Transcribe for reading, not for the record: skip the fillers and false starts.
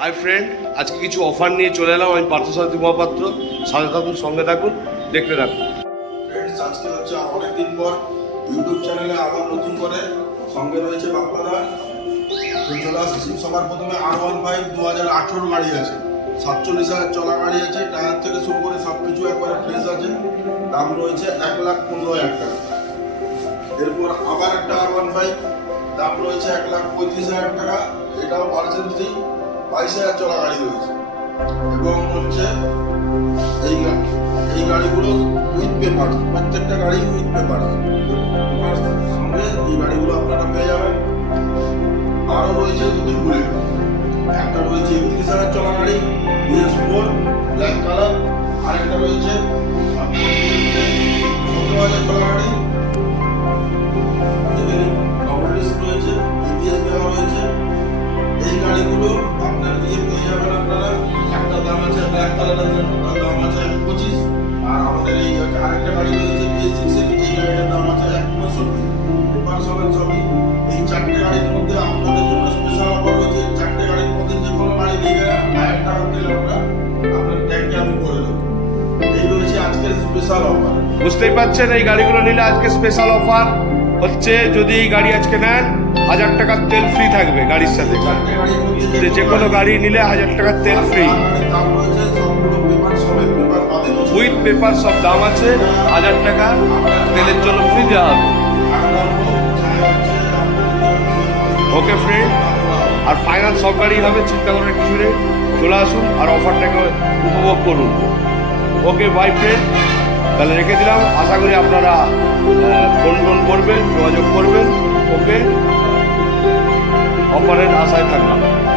Hi friend, আজকে কিছু offer নিয়ে চলে এলাম। আমি পার্থসারথী মহাপাত্র। সাথে থাকুন, সঙ্গে থাকুন, দেখতে থাকুন। ফ্রেন্ডস, আজকে হচ্ছে অনেকদিন পর ইউটিউব চ্যানেলে আবার নতুন করে সঙ্গে রয়েছে বাপ্পাদা। চলে আসছি সবার প্রথমে R15 2018 গাড়ি আছে, 47,000 চলা গাড়ি আছে। টায়ার থেকে শুরু করে সব কিছু একবারে ফ্রেশ আছে। দাম রয়েছে 1,15,000 টাকা। এরপর আবার একটা R15, দাম রয়েছে 1,35,000 টাকা। এটাও ভার্সন 3, 22,000 চলা গাড়ি রয়েছে। এবং হচ্ছে এই গাড়িগুলো উইথ পেপার, প্রত্যেকটা গাড়ি উইথ পেপার সঙ্গে এই গাড়িগুলো আপনারা পেয়ে যাবেন। আরও রয়েছে দুটি বুলেট, একটা রয়েছে 31,000 চলা গাড়ি BS4 ব্ল্যাক কালার, আর একটা রয়েছে 17,000 চলা গাড়ি। এখানে ডবল ডিস্ক রয়েছে, ABS দেওয়া রয়েছে। এই গাড়িগুলো আপনার দিয়ে পেয়ে যাবেন আপনারা। একটা দাম আছে ব্ল্যাক কালারের, দাম আছে 1,25,000। আর আমাদের এই আরেকটা গাড়ি রয়েছে BS6 এর, এই গাড়িটার দাম আছে 1,65,000। পেপার সমেত সবই। এই চারটে গাড়ির মধ্যে আপনাদের জন্য স্পেশাল অফার রয়েছে। চারটে গাড়ির মধ্যে যে কোনো গাড়ি নিয়ে গেলে 1,000 টাকা তেল আমরা আপনার ট্যাঙ্কে আমি করে দেবো। এই রয়েছে আজকের স্পেশাল অফার। বুঝতেই পারছেন, এই গাড়িগুলো নিলে আজকে স্পেশাল অফার হচ্ছে। যদি এই গাড়ি আজকে নেন, 1,000 টাকার তেল ফ্রি থাকবে গাড়ির সাথে। চারটে গাড়ির মধ্যে যে কোনো গাড়ি নিলে 1,000 টাকার তেল ফ্রি, দাম রয়েছে সবগুলো পেপার সমেত, পেপার বাদে উইথ পেপার সব দাম আছে। 1,000 টাকা তেলের জন্য ফ্রি দেওয়া হবে। ওকে ফ্রেন্ড, আর ফাইনাল সব গাড়ি হবে, চিন্তা করার কিছু নেই। চলে আসুন আর অফারটাকে উপভোগ করুন। ওকে বাই ফ্রেন্ড, তাহলে রেখে দিলাম। আশা করি আপনারা ফোন করবেন, যোগাযোগ করবেন। ওকে, অফারের আশায় থাকলাম।